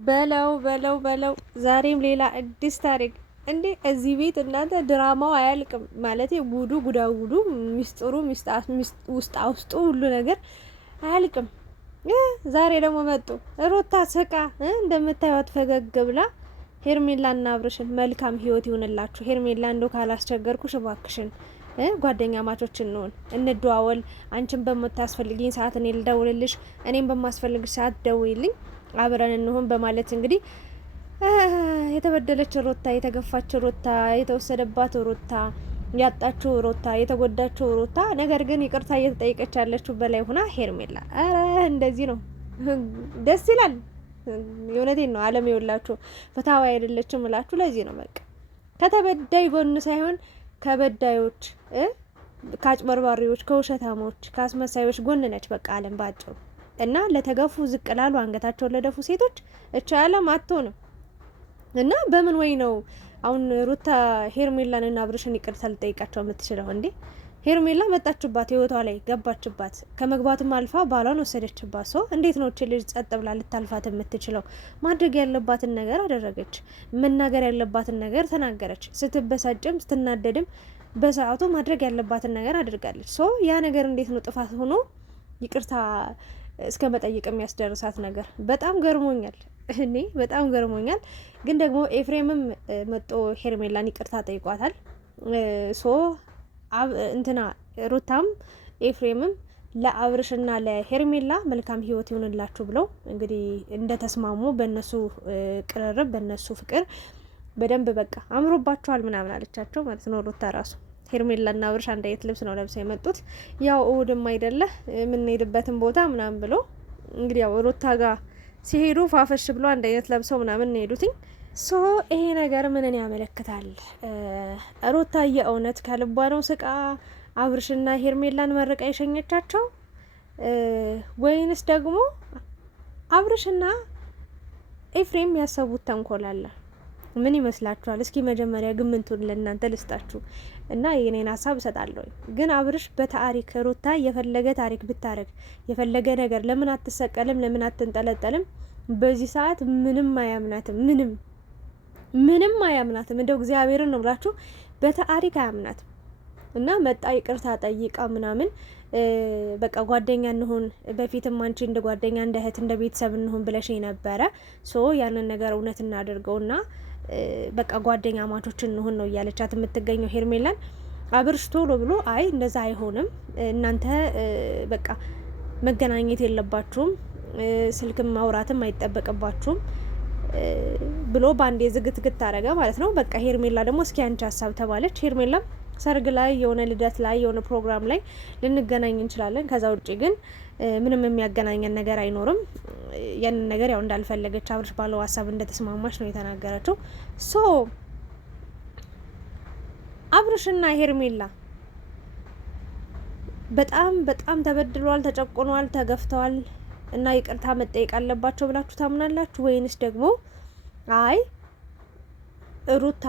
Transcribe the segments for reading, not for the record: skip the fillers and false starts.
በለው ዛሬም ሌላ አዲስ ታሪክ እንዴ! እዚህ ቤት እናንተ ድራማው አያልቅም ማለት ጉዱ ጉዳጉዱ ሚስጥሩ ውስጣ ውስጡ ሁሉ ነገር አያልቅም። ዛሬ ደግሞ መጡ። ሩታ ስቃ እንደምታዩት ፈገግ ብላ ሄርሜላና አብርሽን መልካም ህይወት ይሁንላችሁ። ሄርሜላ እንደው ካላስቸገርኩሽ እባክሽን ጓደኛ ማቾች እንሆን፣ እንደዋወል። አንቺን በምታስፈልጊኝ ሰዓት እኔ ልደውልልሽ፣ እኔም በማስፈልግሽ ሰዓት ደውይልኝ፣ አብረን እንሆን በማለት እንግዲህ የተበደለች ሩታ፣ የተገፋች ሩታ፣ የተወሰደባት ሩታ፣ ያጣችው ሩታ፣ የተጎዳችው ሩታ፣ ነገር ግን ይቅርታ እየተጠየቀች ያለችው በላይ ሆና ሄርሜላ። አረ እንደዚህ ነው፣ ደስ ይላል። የእውነቴን ነው። ዓለም ይውላችሁ ፍትሃዊ አይደለችም እላችሁ ለዚህ ነው። በቃ ከተበዳይ ጎን ሳይሆን ከበዳዮች፣ ከአጭበርባሪዎች፣ ከውሸታሞች፣ ከአስመሳዮች ጎን ነች በቃ ዓለም ባጭሩ። እና ለተገፉ ዝቅ ላሉ አንገታቸውን ለደፉ ሴቶች እቻ ዓለም አትሆንም። እና በምን ወይ ነው አሁን ሩታ ሄርሜላን እና አብርሽን ይቅርታ ልጠይቃቸው የምትችለው እንዴ? ሄርሜላ መጣችባት፣ ህይወቷ ላይ ገባችባት፣ ከመግባትም አልፋ ባሏን ወሰደችባት። ሰው እንዴት ነው እቺ ልጅ ጸጥ ብላ ልታልፋት የምትችለው? ማድረግ ያለባትን ነገር አደረገች፣ መናገር ያለባትን ነገር ተናገረች። ስትበሳጭም ስትናደድም በሰዓቱ ማድረግ ያለባትን ነገር አድርጋለች። ሶ ያ ነገር እንዴት ነው ጥፋት ሆኖ ይቅርታ እስከ መጠየቅ የሚያስደርሳት ነገር? በጣም ገርሞኛል። እኔ በጣም ገርሞኛል። ግን ደግሞ ኤፍሬምም መጦ ሄርሜላን ይቅርታ ጠይቋታል። ሶ እንትና ሩታም ኤፍሬምም ለአብርሽና ለሄርሜላ መልካም ህይወት ይሆንላችሁ ብለው እንግዲህ እንደተስማሙ በእነሱ ቅርርብ በእነሱ ፍቅር በደንብ በቃ አምሮባቸዋል ምናምን አለቻቸው ማለት ነው። ሩታ ራሱ ሄርሜላና አብርሽ አንድ አይነት ልብስ ነው ለብሰው የመጡት። ያው እሁድም አይደለ የምንሄድበትን ቦታ ምናምን ብሎ እንግዲህ ያው ሩታ ጋር ሲሄዱ ፋፈሽ ብሎ አንድ አይነት ለብሰው ምናምን ሄዱትኝ። ሶ ይሄ ነገር ምንን ያመለክታል? ሩታ የእውነት ከልቧ ነው ስቃ አብርሽና ሄርሜላን መርቃ የሸኘቻቸው ወይንስ ደግሞ አብርሽና ኤፍሬም ያሰቡት ተንኮል አለ? ምን ይመስላችኋል? እስኪ መጀመሪያ ግምቱን ለእናንተ ልስጣችሁ እና የኔን ሀሳብ እሰጣለሁ። ግን አብርሽ በታሪክ ሩታ የፈለገ ታሪክ ብታረግ የፈለገ ነገር ለምን አትሰቀልም? ለምን አትንጠለጠልም? በዚህ ሰዓት ምንም አያምናትም። ምንም አያምናትም። እንደው እግዚአብሔርን ነው ብላችሁ በታሪክ አያምናትም። እና መጣ ይቅርታ ጠይቃ ምናምን በቃ ጓደኛ እንሆን፣ በፊትም አንቺ እንደ ጓደኛ እንደ እህት እንደ ቤተሰብ እንሆን ብለሽ ነበረ። ሶ ያንን ነገር እውነት እናደርገውና በቃ ጓደኛ ማቾች እንሆን ነው እያለቻት የምትገኘው ሄርሜላን። አብርሽ ቶሎ ብሎ አይ እንደዛ አይሆንም፣ እናንተ በቃ መገናኘት የለባችሁም፣ ስልክም ማውራትም አይጠበቅባችሁም ብሎ ባንዴ ዝግትግት ታረገ ማለት ነው። በቃ ሄርሜላ ደግሞ እስኪ አንቺ ሀሳብ ተባለች። ሄርሜላም ሰርግ ላይ የሆነ ልደት ላይ የሆነ ፕሮግራም ላይ ልንገናኝ እንችላለን፣ ከዛ ውጭ ግን ምንም የሚያገናኘን ነገር አይኖርም። ያንን ነገር ያው እንዳልፈለገች አብርሽ ባለው ሀሳብ እንደተስማማች ነው የተናገረችው። ሶ አብርሽና ሄርሜላ በጣም በጣም ተበድሏል፣ ተጨቁኗል፣ ተገፍተዋል እና ይቅርታ መጠየቅ አለባቸው ብላችሁ ታምናላችሁ? ወይንስ ደግሞ አይ ሩታ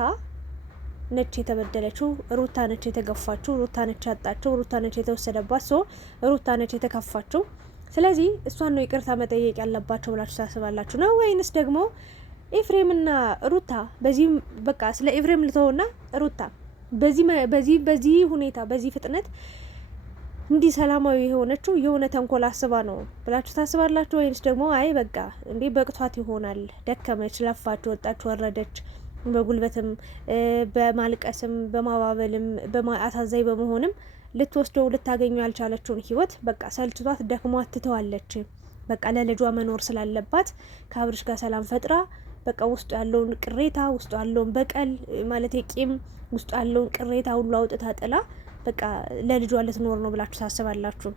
ነች የተበደለችው፣ ሩታ ነች የተገፋችው፣ ሩታ ነች ያጣችው፣ ሩታ ነች የተወሰደባት፣ ሶ ሩታ ነች የተከፋችው፣ ስለዚህ እሷን ነው ይቅርታ መጠየቅ ያለባቸው ብላችሁ ታስባላችሁ ነው? ወይንስ ደግሞ ኤፍሬምና ሩታ በዚህ በቃ ስለ ኤፍሬም ልተውና ሩታ በዚህ ሁኔታ በዚህ ፍጥነት እንዲህ ሰላማዊ የሆነችው የሆነ ተንኮል አስባ ነው ብላችሁ ታስባላችሁ? ወይንስ ደግሞ አይ በቃ እንዴ በቅቷት ይሆናል፣ ደከመች፣ ለፋች፣ ወጣች፣ ወረደች፣ በጉልበትም በማልቀስም በማባበልም አሳዛኝ በመሆንም ልትወስደው ልታገኘው ያልቻለችውን ህይወት በቃ ሰልችቷት ደክሟት ትተዋለች። በቃ ለልጇ መኖር ስላለባት ከአብርሽ ጋር ሰላም ፈጥራ በቃ ውስጡ ያለውን ቅሬታ ውስጡ ያለውን በቀል ማለት ቂም ውስጡ ያለውን ቅሬታ ሁሉ አውጥታ ጥላ በቃ ለልጇ ልትኖር ነው ብላችሁ ታስባላችሁ?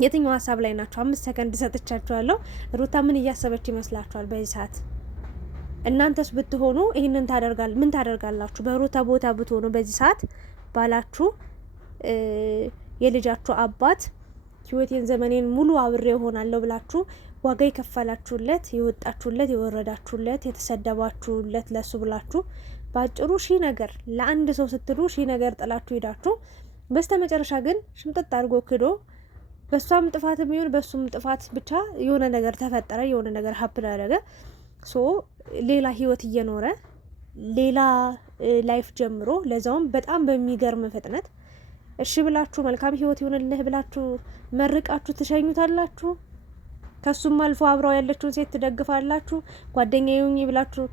የትኛው ሀሳብ ላይ ናችሁ? 5 ሰከንድ ሰጥቻችኋለሁ። ሩታ ምን እያሰበች ይመስላችኋል በዚህ ሰዓት? እናንተስ ብትሆኑ ይህንን ምን ታደርጋላችሁ? በሩታ ቦታ ብትሆኑ በዚህ ሰዓት ባላችሁ የልጃችሁ አባት ህይወቴን ዘመኔን ሙሉ አብሬ ሆናለሁ ብላችሁ ዋጋ የከፈላችሁለት፣ የወጣችሁለት፣ የወረዳችሁለት፣ የተሰደባችሁለት ለሱ ብላችሁ ባጭሩ ሺ ነገር ለአንድ ሰው ስትሉ ሺ ነገር ጥላችሁ ሄዳችሁ በስተመጨረሻ ግን ሽምጥጥ አድርጎ ክዶ በሷም ጥፋት የሚሆን በሱም ጥፋት ብቻ የሆነ ነገር ተፈጠረ፣ የሆነ ነገር ሀፕን አደረገ። ሌላ ህይወት እየኖረ ሌላ ላይፍ ጀምሮ ለዛውም በጣም በሚገርም ፍጥነት እሺ ብላችሁ መልካም ህይወት ይሁንልህ ብላችሁ መርቃችሁ ትሸኙታላችሁ። ከሱም አልፎ አብረው ያለችውን ሴት ትደግፋላችሁ። ጓደኛዬ ሁኚ ብላችሁ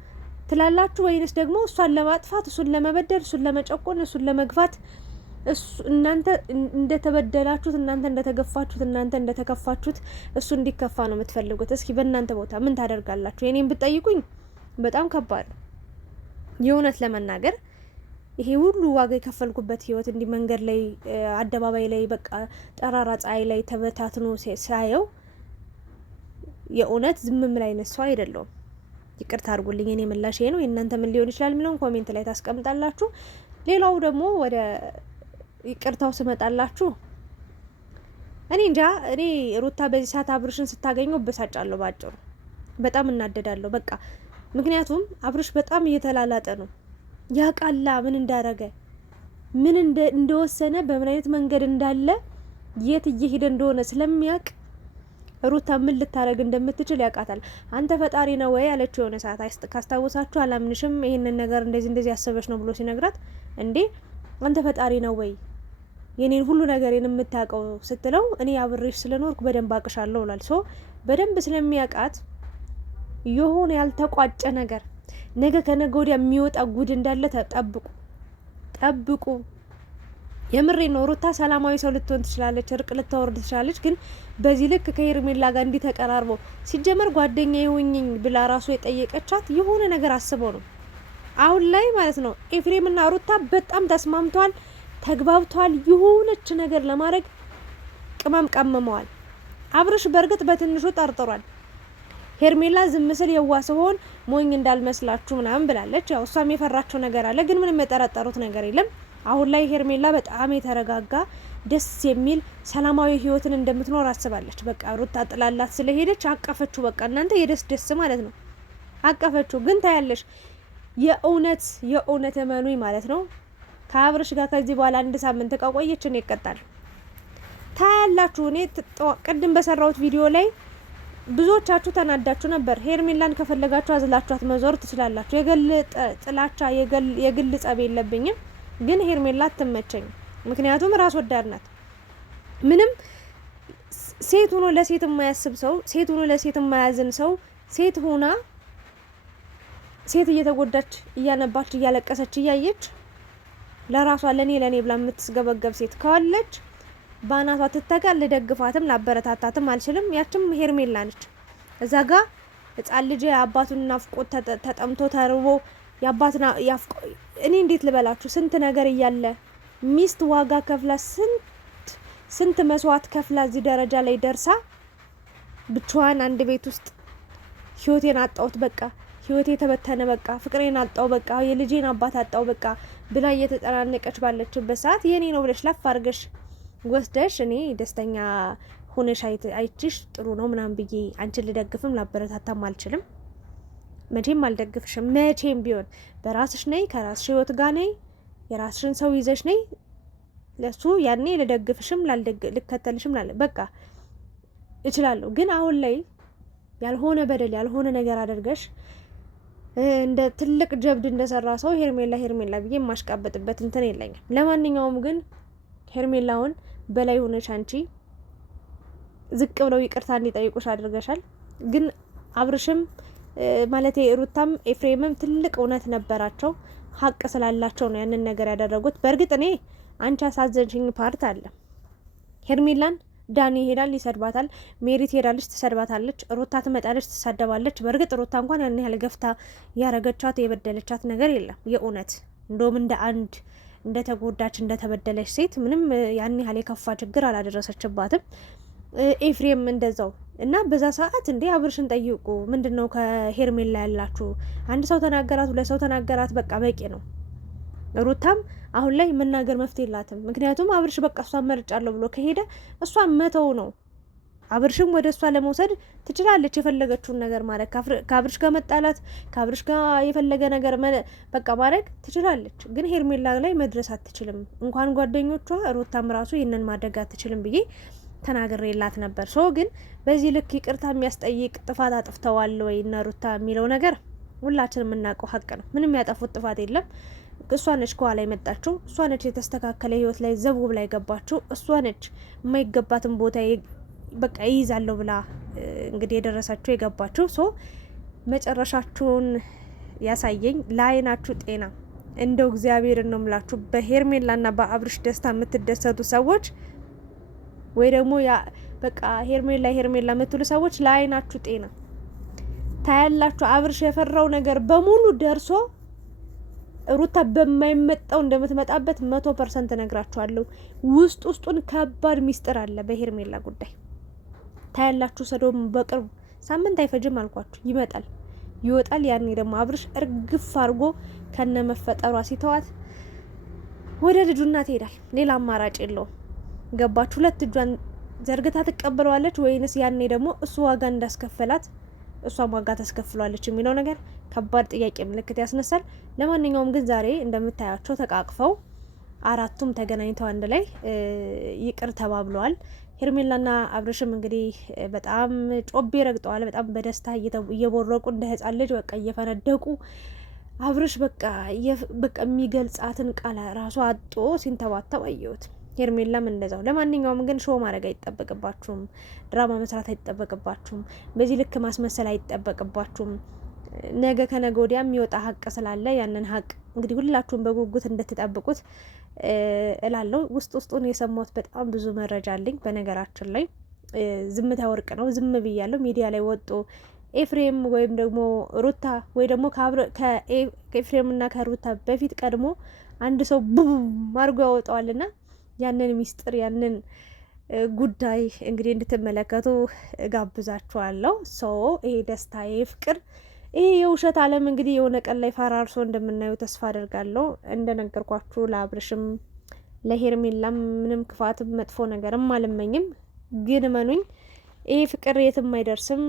ትላላችሁ። ወይንስ ደግሞ እሷን ለማጥፋት፣ እሱን ለመበደል፣ እሱን ለመጨቆን፣ እሱን ለመግፋት እናንተ እንደተበደላችሁት፣ እናንተ እንደተገፋችሁት፣ እናንተ እንደተከፋችሁት እሱ እንዲከፋ ነው የምትፈልጉት? እስኪ በእናንተ ቦታ ምን ታደርጋላችሁ? የኔን ብትጠይቁኝ በጣም ከባድ ነው የእውነት ለመናገር። ይሄ ሁሉ ዋጋ የከፈልኩበት ህይወት እንዲህ መንገድ ላይ አደባባይ ላይ በቃ ጠራራ ፀሐይ ላይ ተበታትኖ ሳየው የእውነት ዝም ምን አይነት ሰው አይደለሁም። ይቅርታ አድርጉልኝ። እኔ ምላሽ ይሄ ነው። የእናንተ ምን ሊሆን ይችላል የሚለውን ኮሜንት ላይ ታስቀምጣላችሁ። ሌላው ደግሞ ወደ ይቅርታው ስመጣላችሁ እኔ እንጃ፣ እኔ ሩታ በዚህ ሰዓት አብርሽን ስታገኘው በሳጫለሁ። ባጭሩ በጣም እናደዳለሁ። በቃ ምክንያቱም አብርሽ በጣም እየተላላጠ ነው። ያቃላ ምን እንዳረገ ምን እንደወሰነ በምን አይነት መንገድ እንዳለ የት እየሄደ እንደሆነ ስለሚያውቅ ሩታ ምን ልታረግ እንደምትችል ያውቃታል። አንተ ፈጣሪ ነው ወይ ያለችው የሆነ ሰዓት ካስታወሳችሁ፣ አላምንሽም ይሄንን ነገር እንደዚህ ያሰበች ነው ብሎ ሲነግራት፣ እንዴ አንተ ፈጣሪ ነው ወይ የኔን ሁሉ ነገሬን የምታውቀው ስትለው፣ እኔ አብሬሽ ስለኖርኩ በደንብ አቅሻለሁ ብሏል። በደንብ ስለሚያውቃት የሆነ ያልተቋጨ ነገር ነገ ከነገ ወዲያ የሚወጣ ጉድ እንዳለ ጠብቁ። የምሬ ነው። ሩታ ሰላማዊ ሰው ልትሆን ትችላለች፣ እርቅ ልታወርድ ትችላለች። ግን በዚህ ልክ ከሄርሜላ ጋር እንዲህ ተቀራርቦ ሲጀመር ጓደኛ ይሁኝኝ ብላ ራሱ የጠየቀቻት የሆነ ነገር አስበው ነው። አሁን ላይ ማለት ነው ኤፍሬምና ሩታ በጣም ተስማምተዋል፣ ተግባብተዋል። የሆነች ነገር ለማድረግ ቅመም ቀምመዋል። አብርሽ በእርግጥ በትንሹ ጠርጥሯል። ሄርሜላ ዝም ስል የዋ ስሆን ሞኝ እንዳልመስላችሁ ምናምን ብላለች። ያው እሷም የፈራቸው ነገር አለ፣ ግን ምንም የጠረጠሩት ነገር የለም። አሁን ላይ ሄርሜላ በጣም የተረጋጋ ደስ የሚል ሰላማዊ ህይወትን እንደምትኖር አስባለች። በቃ ሩታ ጥላላት ስለሄደች አቀፈችው። በቃ እናንተ የደስ ማለት ነው አቀፈችው። ግን ታያለሽ፣ የእውነት እመኑኝ ማለት ነው ከአብርሽ ጋር ከዚህ በኋላ 1 ሳምንት ከቆየች እኔ ይቀጣል። ታያላችሁ። እኔ ቅድም በሰራሁት ቪዲዮ ላይ ብዙዎቻችሁ ተናዳችሁ ነበር። ሄርሜላን ከፈለጋችሁ አዝላችኋት መዞር ትችላላችሁ። የግል ጥላቻ የግል ጸብ የለብኝም፣ ግን ሄርሜላ አትመቸኝ። ምክንያቱም ራስ ወዳድ ናት። ምንም ሴት ሆኖ ለሴት የማያስብ ሰው፣ ሴት ሆኖ ለሴት የማያዝን ሰው፣ ሴት ሆና ሴት እየተጎዳች እያነባች እያለቀሰች እያየች ለራሷ ለኔ ብላ የምትስገበገብ ሴት ካለች ባናቷ ትተጋ። ልደግፋትም ላበረታታትም አልችልም። ያችም ሄርሜላ ነች። እዛ ጋ ህጻን ልጅ የአባቱን ናፍቆት ተጠምቶ ተርቦ የአባትና እኔ እንዴት ልበላችሁ፣ ስንት ነገር እያለ ሚስት ዋጋ ከፍላ ስንት መስዋዕት ከፍላ እዚህ ደረጃ ላይ ደርሳ ብቻዋን አንድ ቤት ውስጥ ህይወቴን አጣሁት፣ በቃ ህይወቴ ተበተነ፣ በቃ ፍቅሬን አጣው፣ በቃ የልጄን አባት አጣው፣ በቃ ብላ እየተጠናነቀች ባለችበት ሰዓት የኔ ነው ብለሽ ላፍ አድርገሽ ወስደሽ እኔ ደስተኛ ሆነሽ አይችሽ ጥሩ ነው ምናምን ብዬ አንቺን ልደግፍም ላበረታታም አልችልም። መቼም አልደግፍሽም። መቼም ቢሆን በራስሽ ነይ፣ ከራስሽ ህይወት ጋር ነይ፣ የራስሽን ሰው ይዘሽ ነይ። ለሱ ያኔ ልደግፍሽም ልከተልሽም በቃ እችላለሁ። ግን አሁን ላይ ያልሆነ በደል ያልሆነ ነገር አድርገሽ እንደ ትልቅ ጀብድ እንደሰራ ሰው ሄርሜላ ብዬ የማሽቃበጥበት እንትን የለኝም። ለማንኛውም ግን ሄርሜላውን በላይ ሆነሽ አንቺ ዝቅ ብለው ይቅርታ እንዲጠይቁሽ አድርገሻል። ግን አብርሽም ማለት ሩታም ኤፍሬምም ትልቅ እውነት ነበራቸው፣ ሀቅ ስላላቸው ነው ያንን ነገር ያደረጉት። በእርግጥ እኔ አንቺ አሳዘንሽኝ ፓርት አለ። ሄርሜላን ዳኒ ይሄዳል ይሰድባታል፣ ሜሪ ትሄዳለች ትሰድባታለች፣ ሩታ ትመጣለች ትሳደባለች። በእርግጥ ሩታ እንኳን ያን ያህል ገፍታ ያረገቻት የበደለቻት ነገር የለም። የእውነት እንደውም እንደተጎዳች እንደተበደለች ሴት ምንም ያን ያህል የከፋ ችግር አላደረሰችባትም። ኤፍሬም እንደዛው እና በዛ ሰዓት እንዴ አብርሽን ጠይቁ። ምንድነው ከሄርሜላ ያላችሁ? አንድ ሰው ተናገራት፣ ሁለት ሰው ተናገራት፣ በቃ በቂ ነው። ሩታም አሁን ላይ መናገር መፍትሄ የላትም። ምክንያቱም አብርሽ በቃ እሷን መርጫለሁ ብሎ ከሄደ እሷን መተው ነው። አብርሽም ወደ እሷ ለመውሰድ ትችላለች፣ የፈለገችውን ነገር ማድረግ፣ ከአብርሽ ጋር መጣላት፣ ከአብርሽ ጋር የፈለገ ነገር በቃ ማድረግ ትችላለች። ግን ሄርሜላ ላይ መድረስ አትችልም። እንኳን ጓደኞቿ ሩታም ራሱ ይህንን ማድረግ አትችልም ብዬ ተናግሬላት ነበር። ሶ ግን በዚህ ልክ ይቅርታ የሚያስጠይቅ ጥፋት አጥፍተዋል ወይ እነ ሩታ የሚለው ነገር ሁላችንም የምናውቀው ሀቅ ነው። ምንም ያጠፉት ጥፋት የለም። እሷ ነች ከኋላ የመጣችው፣ እሷ ነች የተስተካከለ ህይወት ላይ ዘቡ ብላ የገባችው፣ እሷ ነች የማይገባትን ቦታ በቃ ይይዛለሁ ብላ እንግዲህ የደረሰችው የገባችው። ሶ መጨረሻችሁን ያሳየኝ፣ ለአይናችሁ ጤና። እንደው እግዚአብሔርን ነው የምላችሁ፣ በሄርሜላና በአብርሽ ደስታ የምትደሰቱ ሰዎች ወይ ደግሞ በቃ ሄርሜላ የምትሉ ሰዎች ለአይናችሁ ጤና ታያላችሁ። አብርሽ የፈራው ነገር በሙሉ ደርሶ ሩታ በማይመጣው እንደምትመጣበት 100% ነግራችኋለሁ። ውስጡን ከባድ ሚስጥር አለ በሄርሜላ ጉዳይ ታያላችሁ። ሰዶም በቅርቡ ሳምንት አይፈጅም አልኳችሁ፣ ይወጣል። ያኔ ደግሞ አብርሽ እርግፍ አድርጎ ከነ መፈጠሯ ሲተዋት ወደ ልጁና ትሄዳል። ሌላ አማራጭ የለውም። ገባችሁ? ሁለት እጇን ዘርግታ ትቀበለዋለች ወይንስ ያኔ ደግሞ እሱ ዋጋ እንዳስከፈላት እሷም ዋጋ ታስከፍሏለች የሚለው ነገር ከባድ ጥያቄ ምልክት ያስነሳል። ለማንኛውም ግን ዛሬ እንደምታያቸው ተቃቅፈው አራቱም ተገናኝተው አንድ ላይ ይቅር ተባብለዋል። ሄርሜላና አብርሽም እንግዲህ በጣም ጮቤ ረግጠዋል። በጣም በደስታ እየቦረቁ እንደ ሕፃን ልጅ በቃ እየፈነደቁ አብርሽ በቃ የሚገልጻትን ቃል ራሱ አጦ ሲንተባተብ አየሁት። ሄርሜላም እንደዛው። ለማንኛውም ግን ሾው ማድረግ አይጠበቅባችሁም፣ ድራማ መስራት አይጠበቅባችሁም፣ በዚህ ልክ ማስመሰል አይጠበቅባችሁም። ነገ ከነገ ወዲያ የሚወጣ ሀቅ ስላለ ያንን ሀቅ እንግዲህ ሁላችሁም በጉጉት እንድትጠብቁት እላለሁ። ውስጡን የሰማሁት በጣም ብዙ መረጃ አለኝ። በነገራችን ላይ ዝምታ ወርቅ ነው። ዝም ብያለሁ። ሚዲያ ላይ ወጡ ኤፍሬም ወይም ደግሞ ሩታ ወይ ደግሞ ከኤፍሬምና ከሩታ በፊት ቀድሞ አንድ ሰው ቡም አድርጎ ያወጣዋልና ያንን ሚስጥር ያንን ጉዳይ እንግዲህ እንድትመለከቱ ጋብዛችኋለሁ። ይሄ ደስታ፣ ይሄ ፍቅር፣ ይሄ የውሸት ዓለም እንግዲህ የሆነ ቀን ላይ ፈራርሶ እንደምናየው ተስፋ አደርጋለሁ። እንደነገርኳችሁ ለአብርሽም ለሄርሜላም ምንም ክፋትም መጥፎ ነገርም አልመኝም። ግን እመኑኝ ይሄ ፍቅር የትም አይደርስም።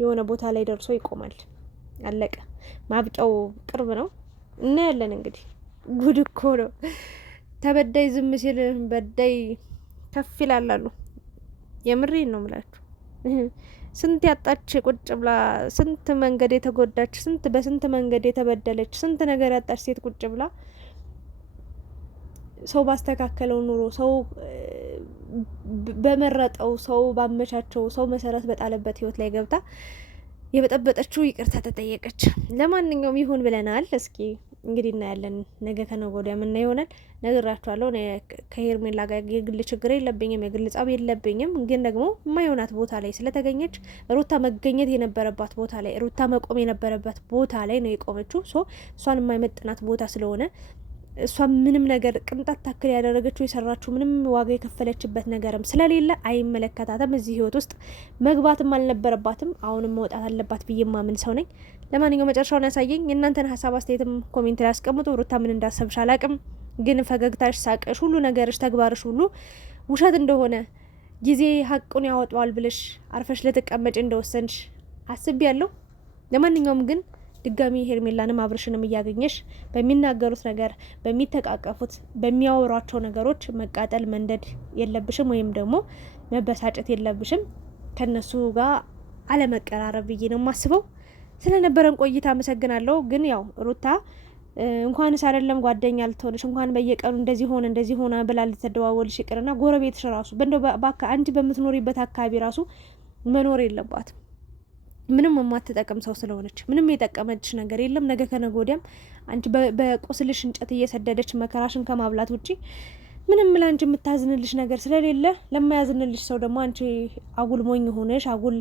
የሆነ ቦታ ላይ ደርሶ ይቆማል። አለቀ። ማብቂያው ቅርብ ነው። እናያለን እንግዲህ። ጉድ እኮ ነው። ተበዳይ ዝም ሲል በዳይ ከፍ ይላላሉ። የምሬን ነው ምላችሁ። ስንት ያጣች ቁጭ ብላ፣ ስንት መንገድ የተጎዳች፣ በስንት መንገድ የተበደለች፣ ስንት ነገር ያጣች ሴት ቁጭ ብላ ሰው ባስተካከለው ኑሮ፣ ሰው በመረጠው፣ ሰው ባመቻቸው፣ ሰው መሰረት በጣለበት ህይወት ላይ ገብታ የበጠበጠችው ይቅርታ ተጠየቀች። ለማንኛውም ይሁን ብለናል። እስኪ እንግዲህ እናያለን። ነገ ከነገ ወዲያ ምን ይሆናል ነግራችኋለሁ። ከሄርሜላ ጋር የግል ችግር የለብኝም፣ የግል ጸብ የለብኝም። ግን ደግሞ የማይሆናት ቦታ ላይ ስለተገኘች ሩታ መገኘት የነበረባት ቦታ ላይ፣ ሩታ መቆም የነበረበት ቦታ ላይ ነው የቆመችው። እሷን የማይመጥናት ቦታ ስለሆነ እሷ ምንም ነገር ቅንጣት ታክል ያደረገችው የሰራችው ምንም ዋጋ የከፈለችበት ነገርም ስለሌለ አይመለከታትም። እዚህ ህይወት ውስጥ መግባትም አልነበረባትም። አሁንም መውጣት አለባት ብዬ ማምን ሰው ነኝ። ለማንኛውም መጨረሻውን ያሳየኝ። የእናንተን ሀሳብ አስተያየትም ኮሜንት ላይ አስቀምጡ። ሩታ ምን እንዳሰብሽ አላቅም፣ ግን ፈገግታሽ፣ ሳቅሽ፣ ሁሉ ነገርሽ፣ ተግባርሽ ሁሉ ውሸት እንደሆነ ጊዜ ሀቁን ያወጣዋል ብለሽ አርፈሽ ለተቀመጭ እንደወሰንሽ አስቤያለሁ። ለማንኛውም ግን ድጋሚ ሄርሜላንም አብርሽንም እያገኘሽ በሚናገሩት ነገር፣ በሚተቃቀፉት፣ በሚያወሯቸው ነገሮች መቃጠል መንደድ የለብሽም፣ ወይም ደግሞ መበሳጨት የለብሽም። ከነሱ ጋር አለመቀራረብ ብዬ ነው የማስበው። ስለነበረን ቆይታ አመሰግናለሁ። ግን ያው ሩታ እንኳንስ አይደለም ጓደኛ ልትሆንሽ፣ እንኳን በየቀኑ እንደዚህ ሆነ ብላ ልትደዋወልሽ ይቅርና ጎረቤትሽ ራሱ አንቺ በምትኖሪበት አካባቢ ራሱ መኖር የለባትም። ምንም የማትጠቅም ሰው ስለሆነች ምንም የጠቀመች ነገር የለም። ነገ ከነገ ወዲያም አንቺ በቁስልሽ እንጨት እየሰደደች መከራሽን ከማብላት ውጪ ምንም ለአንቺ የምታዝንልሽ ነገር ስለሌለ ለማያዝንልሽ ሰው ደግሞ አንቺ አጉል ሞኝ ሆነሽ አጉል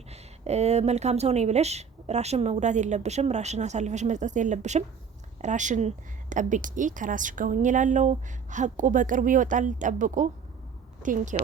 መልካም ሰው ነኝ ብለሽ ራሽን መጉዳት የለብሽም። ራሽን አሳልፈሽ መስጠት የለብሽም። ራሽን ጠብቂ፣ ከራስሽ ጋር ሁኚ እላለሁ። ሀቁ በቅርቡ ይወጣል፣ ጠብቁ። ቴንኪዩ